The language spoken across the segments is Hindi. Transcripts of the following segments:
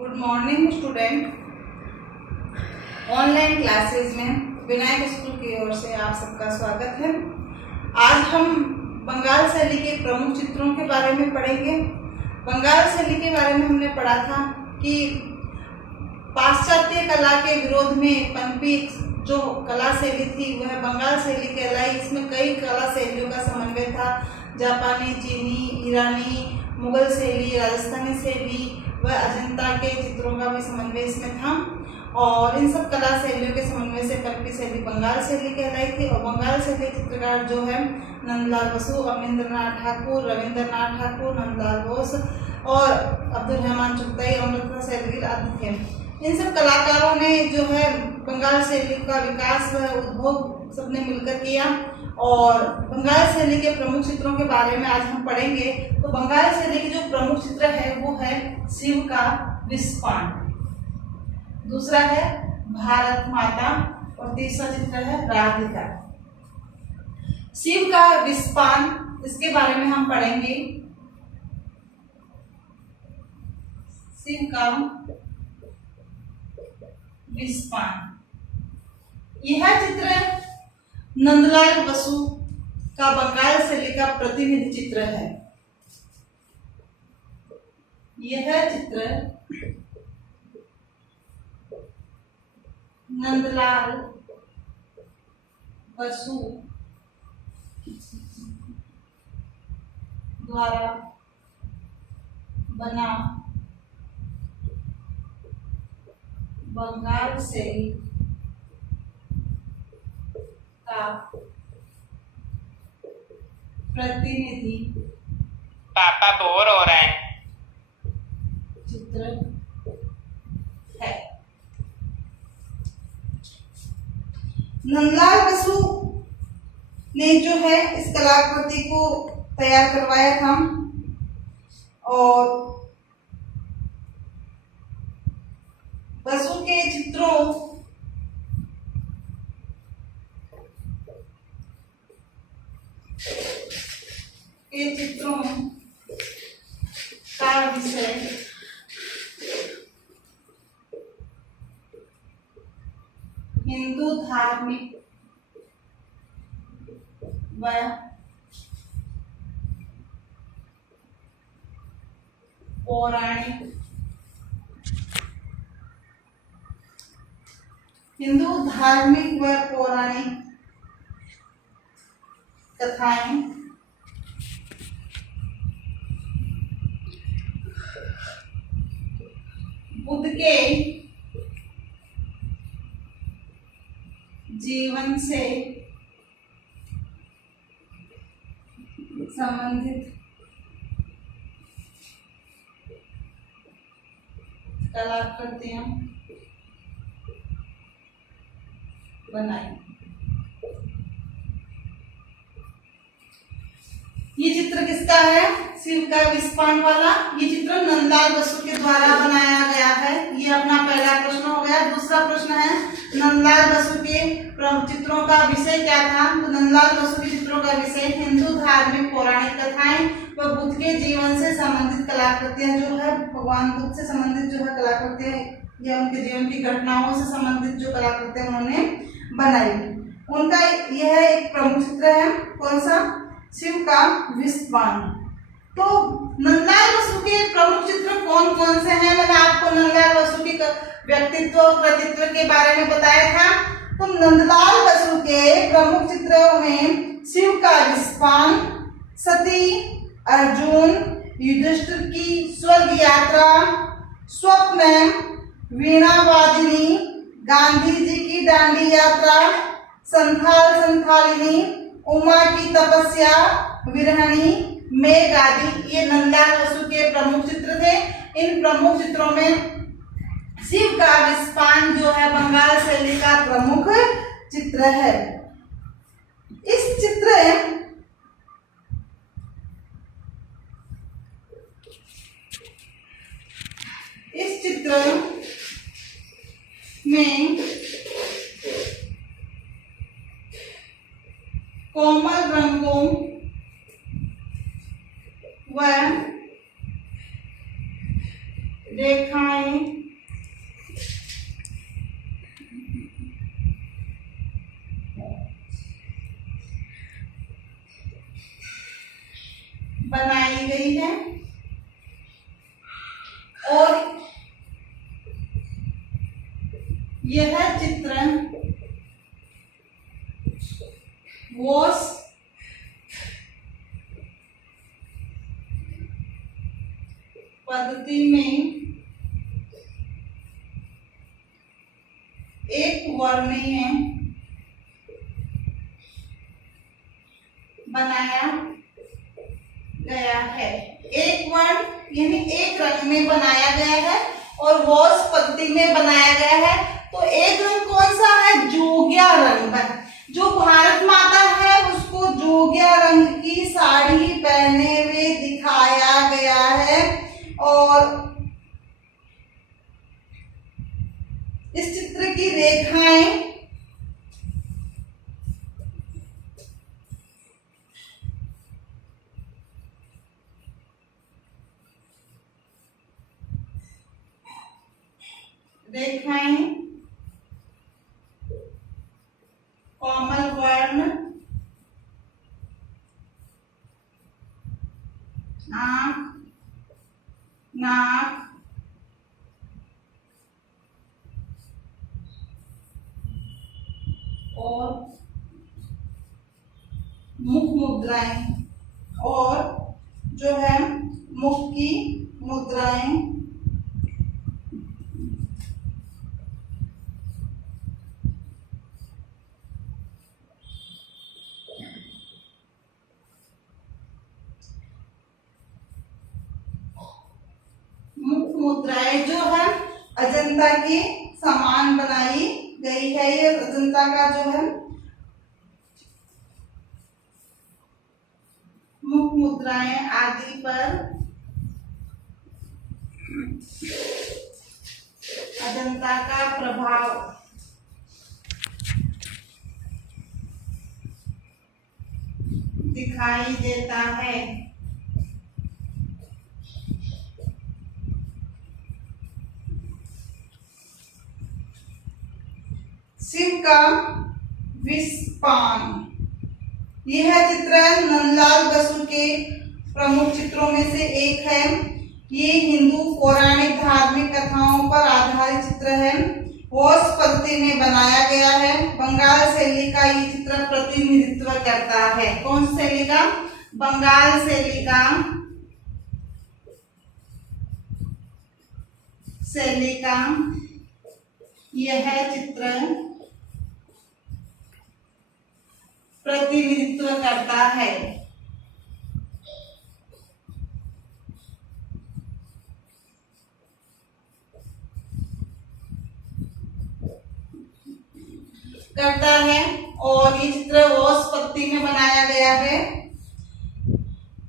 Good morning student. Online classes में विनायक स्कूल की ओर से आप सबका स्वागत है। आज हम बंगाल शैली के प्रमुख चित्रों के बारे में पढ़ेंगे। बंगाल शैली के बारे में हमने पढ़ा था कि पाश्चात्य कला के विरोध में पनपी जो कला शैली थी वह बंगाल शैली कहलाई। इसमें कई कला शैलियों का समन्वय था, जापानी, चीनी, ईरानी, मुगल शैली, राजस्थानी शैली व अजंता के चित्रों का भी समन्वय इसमें था। और इन सब कला शैलियों के समन्वय से पनपी शैली बंगाल शैली कहलाई थी। और बंगाल शैली चित्रकार जो है नंदलाल बसु, अमरिंद्रनाथ ठाकुर, रविंद्रनाथ ठाकुर, नंदलाल बोस और अब्दुल रहमान चुगताई, अमृता सैलगिल आदि थे। इन सब कलाकारों ने जो है बंगाल शैली का विकास व उद्भव सबने मिलकर किया। और बंगाल शैली के प्रमुख चित्रों के बारे में आज हम पढ़ेंगे। तो बंगाल शैली के जो प्रमुख चित्र है वो है शिव का विस्पान, दूसरा है भारत माता और तीसरा चित्र है राधिका। शिव का विस्पान, इसके बारे में हम पढ़ेंगे। शिव का विस्पान, यह चित्र नंदलाल बसु का बंगाल शैली का प्रतिनिधि चित्र है। यह चित्र नंदलाल बसु द्वारा बना बंगाल शैली का प्रतिनिधि पापा बोर हो रहे हैं। चित्र है। नंदलाल बसु ने जो है इस कलाकृति को तैयार करवाया था। और बसु के चित्रों का विषय हिंदू धार्मिक व पौराणिक, हिंदू धार्मिक व पौराणिक कथाएं, बुद्ध के जीवन से संबंधित कलाकृतियां बनाई। ये चित्र किसका है? शिव का विस्पान वाला। ये चित्र नंदलाल बसु के द्वारा बनाया गया है। ये अपना पहला प्रश्न हो गया। दूसरा प्रश्न है नंदलाल बसु के चित्रों का विषय क्या था? तो नंदलाल बसु के चित्रों का विषय हिंदू धार्मिक पौराणिक कथाएं व बुद्ध के जीवन से संबंधित कलाकृतियां जो है, भगवान बुद्ध से संबंधित जो है कलाकृतियां या उनके जीवन की घटनाओं से संबंधित जो कलाकृतियां उन्होंने बनाई, उनका यह एक प्रमुख चित्र है। कौन सा? शिव का विस्पान। तो नंदलाल बसु के प्रमुख चित्र कौन कौन से हैं? मैंने आपको नंदलाल बसु के व्यक्तित्व और कृतित्व के बारे में बताया था। तो नंदलाल बसु के प्रमुख चित्रों में शिव का विस्पान, सती, अर्जुन, युधिष्ठिर की स्वर्ग यात्रा, स्वप्न, वीणा वादिनी, गांधी जी की दांडी यात्रा, संथाल संथालिनी, उमा की तपस्या, विरहणी, मेघ आदि, ये नंदलाल बसु के प्रमुख चित्र थे। इन प्रमुख चित्रों में शिव का विस्पान जो है बंगाल शैली का प्रमुख चित्र है। इस चित्र में कोमल रंगों व रेखाएं बनाई गई है और यह चित्र वॉश पद्धति में एक वर्णीय बनाया गया है। एक वर्ण यानी एक रंग में बनाया गया है और वॉश पद्धति में बनाया गया है। तो एक रंग कौन सा है? जोगिया रंग। जो भारत माता है उसको जोगिया रंग की साड़ी पहने हुए दिखाया गया है और इस चित्र की रेखाएं कोमल वर्ण आंख, नाक, और मुख मुद्राएं और जो है मुख की मुद्राएं मुद्राएं जो है अजंता के समान बनाई गई है। ये अजंता का जो है मुख मुद्राएं आदि पर अजंता का प्रभाव दिखाई देता है। शिव का विषपान। यह चित्र नंदलाल बसु के प्रमुख चित्रों में से एक है। ये हिंदू पौराणिक धार्मिक कथाओं पर आधारित चित्र है। वॉश पद्धति में बनाया गया है। बंगाल शैली का ये चित्र प्रतिनिधित्व करता है। कौन शैली का? बंगाल शैली का यह चित्र प्रतिनिधित्व करता है। और ये चित्र वॉश पद्धति में बनाया गया है।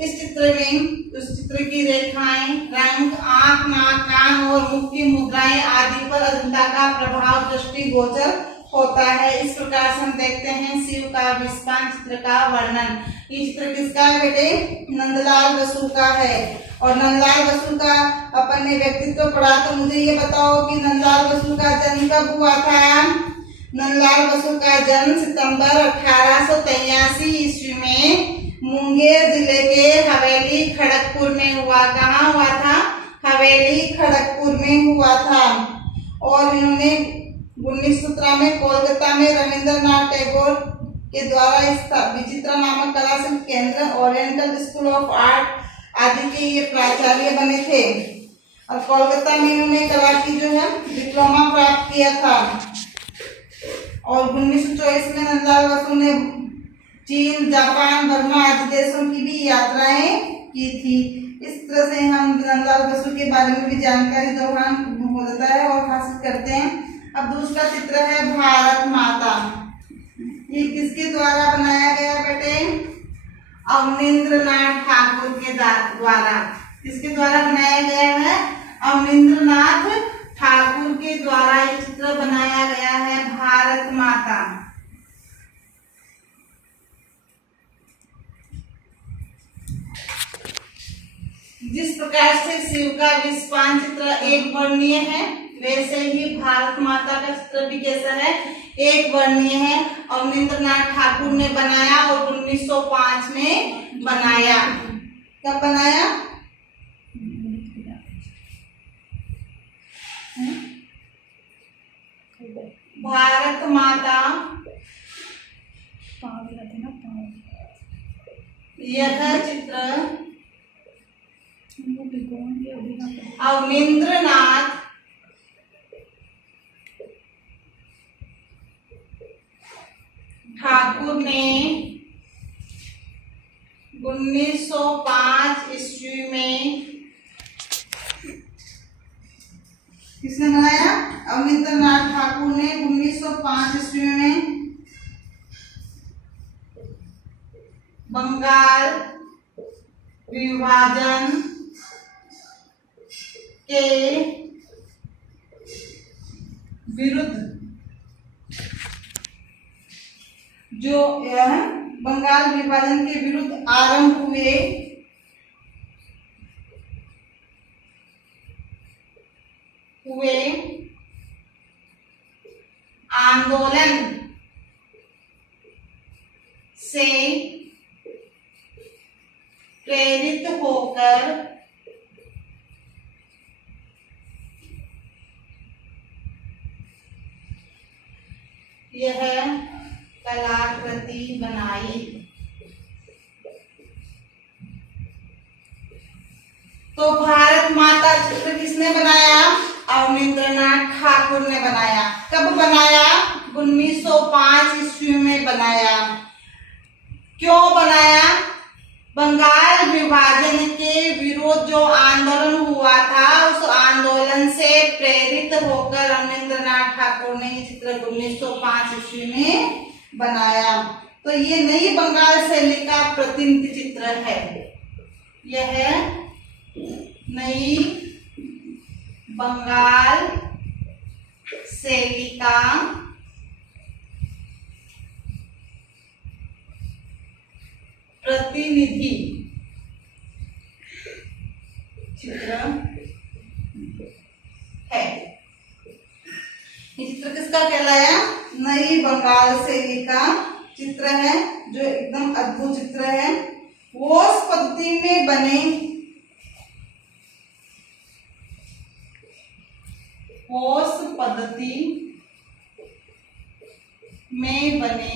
इस चित्र में उस चित्र की रेखाएं, रंग, आंख, नाक, कान और मुख की मुद्राएं आदि पर अजंता का प्रभाव दृष्टिगोचर होता है। इस प्रकार से हम देखते हैं शिव का विषपान चित्र का वर्णन। ये चित्र किसका है बेटे? नंदलाल बसु का है। और नंदलाल बसु का अपन ने व्यक्तित्व पढ़ा, तो मुझे ये बताओ कि नंदलाल बसु का जन्म कब हुआ था? नंदलाल बसु का जन्म सितंबर 1883 ईस्वी में मुंगेर जिले के हवेली खड़गपुर में हुआ। कहाँ हुआ था? हवेली खड़गपुर में हुआ था। और इन्होंने 1917 में कोलकाता में रविंद्रनाथ टैगोर के द्वारा विचित्रा नामक कला शिल्प केंद्र, ओरिएंटल स्कूल ऑफ आर्ट आदि के ये प्राचार्य बने थे। और कोलकाता में इन्होंने कला की जो है डिप्लोमा प्राप्त किया था। और 1924 में नंदलाल बसु ने चीन, जापान, बर्मा आदि देशों की भी यात्राएं की थी। इस तरह से हम नंदलाल बसु के बारे में भी जानकारी दौरान हो जाता है और हासिल करते हैं। अब दूसरा चित्र है भारत माता। ये किसके द्वारा बनाया गया बेटे? अवनींद्रनाथ ठाकुर के द्वारा। किसके द्वारा बनाया गया है? अवनींद्रनाथ ठाकुर के द्वारा ये चित्र बनाया गया है, भारत माता। जिस प्रकार से शिव का विस्पान चित्र एक वर्णीय है, वैसे ही भारत माता का चित्र भी कैसा है, एक वर्णीय है। अवनींद्रनाथ ठाकुर ने बनाया और 1905 में बनाया। कब बनाया? भारत माता यह चित्र अवनींद्रनाथ ठाकुर ने 1905 ईस्वी में किसने बनाया? अवनींद्रनाथ ठाकुर ने 1905 ईस्वी में बंगाल विभाजन के विरुद्ध, जो बंगाल विभाजन के विरुद्ध आरंभ हुए आंदोलन से प्रेरित होकर यह कलाकृति बनाई। तो भारत माता चित्र किसने बनाया? अवनींद्रनाथ ठाकुर ने बनाया। कब बनाया? 1905 ईस्वी में बनाया। क्यों बनाया? बंगाल विभाजन के विरोध जो आंदोलन हुआ था, उस आंदोलन से प्रेरित होकर अवनींद्रनाथ ठाकुर ने ये चित्र 1905 ईस्वी में बनाया। तो ये नई बंगाल शैली का प्रतिनिधि चित्र है। यह नई बंगाल शैली का प्रतिनिधि चित्र है। ये चित्र किसका कहलाया? नई बंगाल शैली का चित्र है, जो एकदम अद्भुत चित्र है। ओस पद्धति में बने ओस पद्धति में बने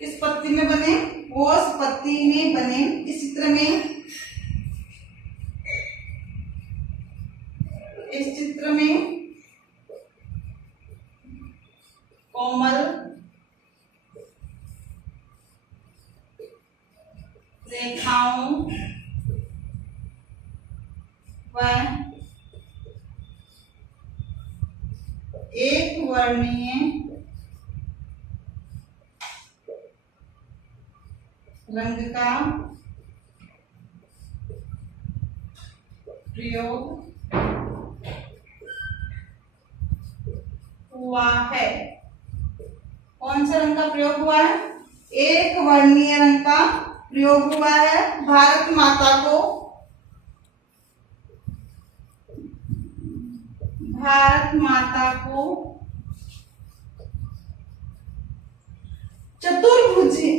इस पत्ती में बने ओस पत्ती में बने इस चित्र में कोमल रेखाओं व एक वर्णीय रंग का प्रयोग हुआ है। कौन सा रंग का प्रयोग हुआ है? एक वर्णीय रंग का प्रयोग हुआ है। भारत माता को चतुर्भुजी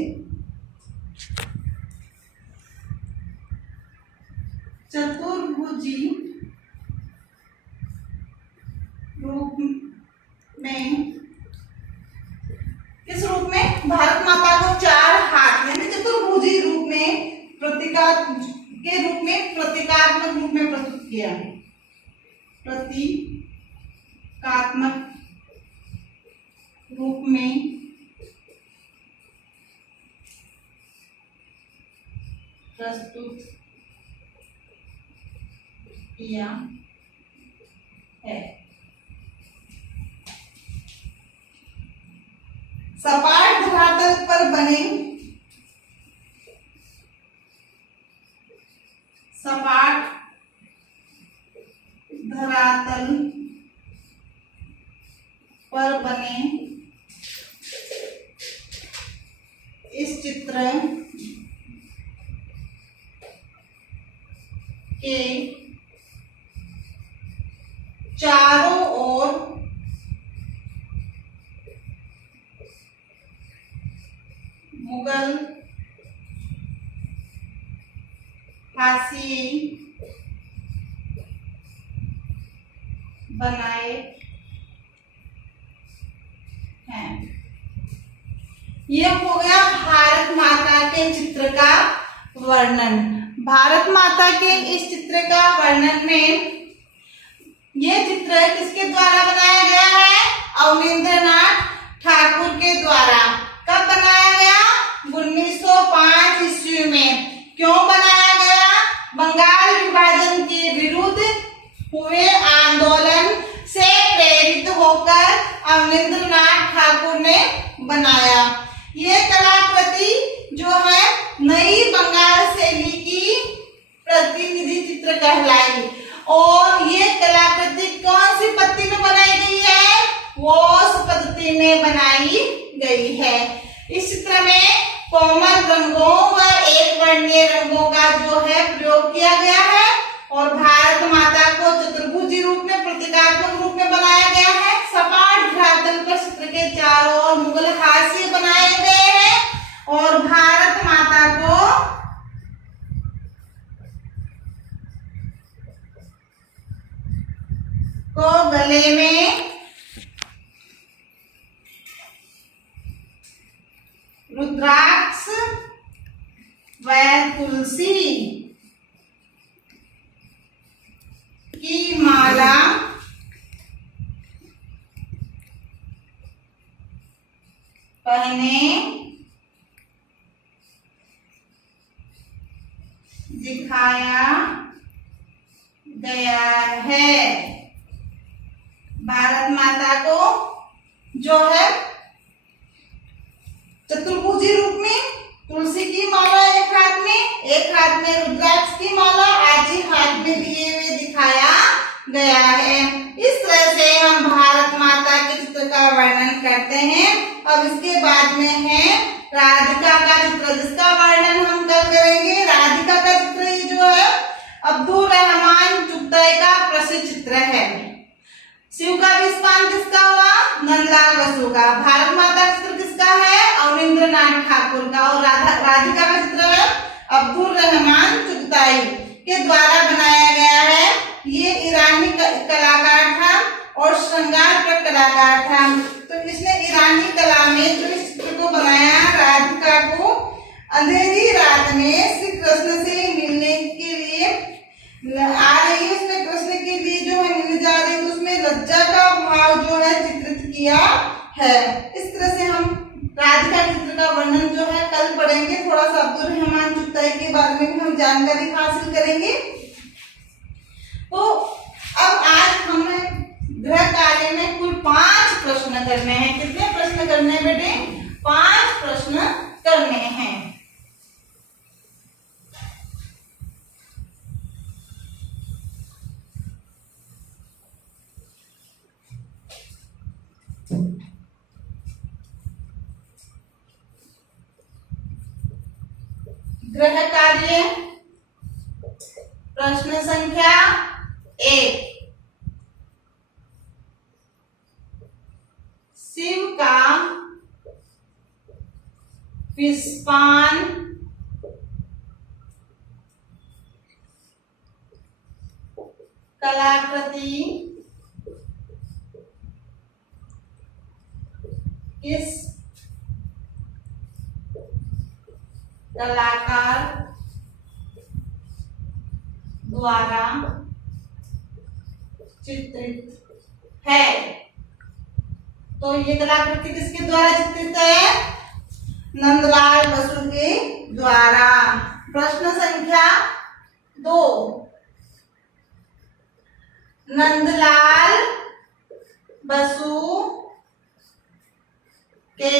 रूप में, किस रूप में? भारत माता को 4 हाथ यानी चतुर्भुजी रूप में प्रतीकात्मक रूप में प्रस्तुत किया है। प्रतीकात्मक रूप में प्रस्तुत किया है। सपाट धरातल पर बने इस चित्र के चारों ओर मुगल हाशिए बनाए हैं। यह हो गया भारत माता के चित्र का वर्णन। भारत माता के इस चित्र का वर्णन में यह चित्र किसके द्वारा बनाया गया है? अवनींद्रनाथ ठाकुर के द्वारा। कब बनाया गया? 1905 ईस्वी में। क्यों बनाया गया? बंगाल विभाजन के विरुद्ध हुए आंदोलन से प्रेरित होकर अवनींद्रनाथ ठाकुर ने बनाया। ये कलाकृति जो है नई बंगाल शैली की प्रतिनिधि चित्र कहलाई। और ये कलाकृति कौन सी पद्धति में बनाई गई है? वोस पद्धति में बनाई गई है। इस चित्र में कोमल रंगों व एक वर्णीय रंगों का जो है प्रयोग किया गया है और भारत माता को चतुर्भुजी रूप में, प्रतीकात्मक रूप में बनाया गया है। सपाट धरातल पर चित्र के चारों ओर मुगल हाशिए बनाए गए हैं और भारत माता को गले में रुद्राक्ष व तुलसी की माला पहने दिखाया गया है। भारत माता को जो है चतुर्भुजी रूप में तुलसी की माला एक हाथ में रुद्राक्ष की माला आदि हाथ में लिए हुए दिखाया गया है। इस तरह से हम भारत माता के चित्र का वर्णन करते हैं। अब इसके बाद में है राधिका का चित्र, जिसका वर्णन हम कल करेंगे। राधिका का चित्र जो है अब्दुल रहमान चुगताई का प्रसिद्ध चित्र है। शिव का विस्पान किसका हुआ? नंदलाल बसु का। भारत माता का चित्र किसका है? अवनींद्रनाथ ठाकुर का। और राधिका का चित्र है अब्दुल रहमान चुगताई के द्वारा बनाया गया है। ये ईरानी कलाकार था और श्रृंगार का कलाकार था। तो इसने ईरानी कला में जो इस चित्र को बनाया, राधिका को अंधेरी रात में श्री कृष्ण से मिलने के लिए आ रही है, उसमें कृष्ण के लिए जो है मिलने जा रही है, तो उसमें लज्जा का भाव जो है चित्रित किया है। इस तरह से हम राधिका चित्र का वर्णन जो है कल पढ़ेंगे। थोड़ा सा अब्दुल रहमान चुगताई के बारे में भी हम जानकारी हासिल करेंगे। तो अब आज हमें गृह कार्य में कुल 5 प्रश्न करने हैं। कितने प्रश्न करने हैं बेटे? 5 प्रश्न करने हैं। गृह कार्य प्रश्न संख्या 1। शिव का विस्पान कलाकृति किस कलाकार द्वारा चित्रित है? तो ये कलाकृति किसके द्वारा चित्रित है? नंदलाल बसु के द्वारा। प्रश्न संख्या 2। नंदलाल बसु के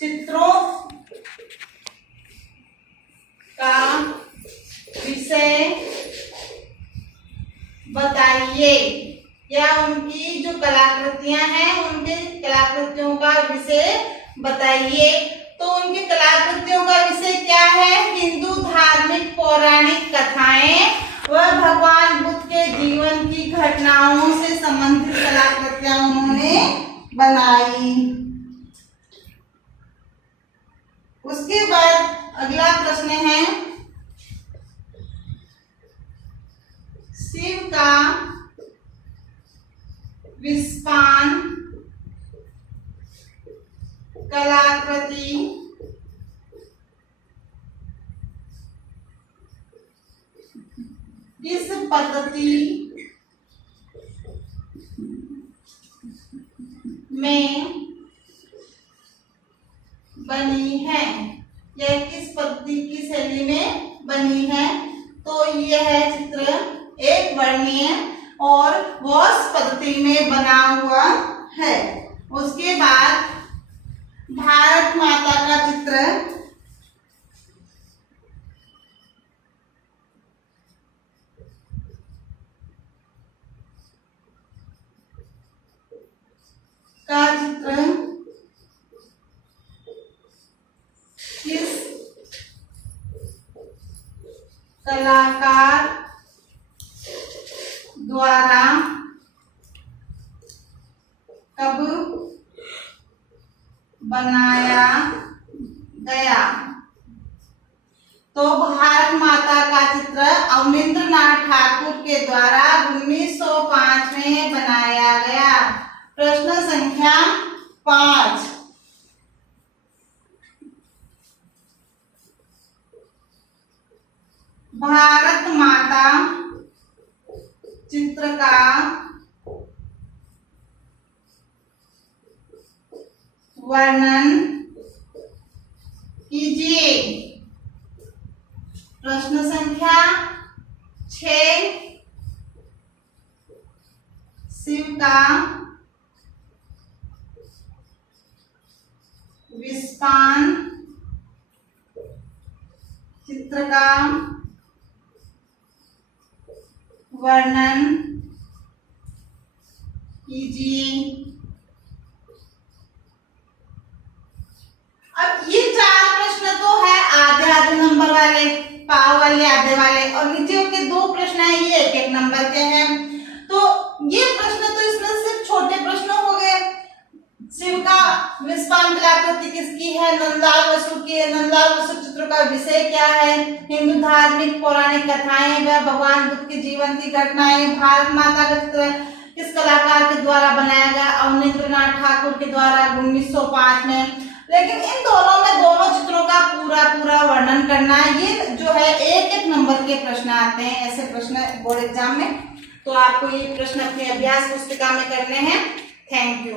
चित्रों का विषय बताइए, या उनकी जो कलाकृतियां हैं उनके कलाकृतियों का विषय बताइए। तो उनकी कलाकृतियों का विषय क्या है? हिंदू धार्मिक धार्मिक पौराणिक कथाएं व भगवान बुद्ध के जीवन की घटनाओं से संबंधित कलाकृतियां उन्होंने बनाई। उसके बाद अगला प्रश्न है, शिव का विस्पान कलाकृति किस पद्धति में बनी है? यह किस पद्धति की शैली में बनी है? तो यह चित्र एक वर्णीय और वॉस पद्धति में बना हुआ है। उसके बाद भारत माता का चित्र किस कलाकार द्वारा कब बनाया गया? तो भारत माता का चित्र अवनींद्रनाथ ठाकुर के द्वारा 1905 में बनाया गया। प्रश्न संख्या 5, भारत माता चित्र का वर्णन कीजिए। प्रश्न संख्या 6, शिव का विस्पान चित्र का वर्णन कीजिए। अब ये 4 प्रश्न तो है आधे आधे नंबर वाले, पाव वाले, आधे वाले, और नीचे के 2 प्रश्न है ये 1-1 नंबर के हैं। तो ये प्रश्न तो इसमें सिर्फ छोटे प्रश्न हो गए। शिव का विस्पान कलाकृति किसकी है? नंदलाल बसु की है। नंदलाल बसु चित्र का विषय क्या है? हिंदू धार्मिक पौराणिक कथाएं व भगवान बुद्ध के जीवन की घटनाएं। भारत माता का चित्र किस कलाकार के द्वारा बनाया गया? अवनींद्रनाथ ठाकुर के द्वारा 1905 में। लेकिन इन दोनों में दोनों चित्रों का पूरा वर्णन करना है। ये जो है 1-1 नंबर के प्रश्न आते हैं, ऐसे प्रश्न बोर्ड एग्जाम में। तो आपको ये प्रश्न अपनी अभ्यास पुस्तिका में करने हैं। Thank you.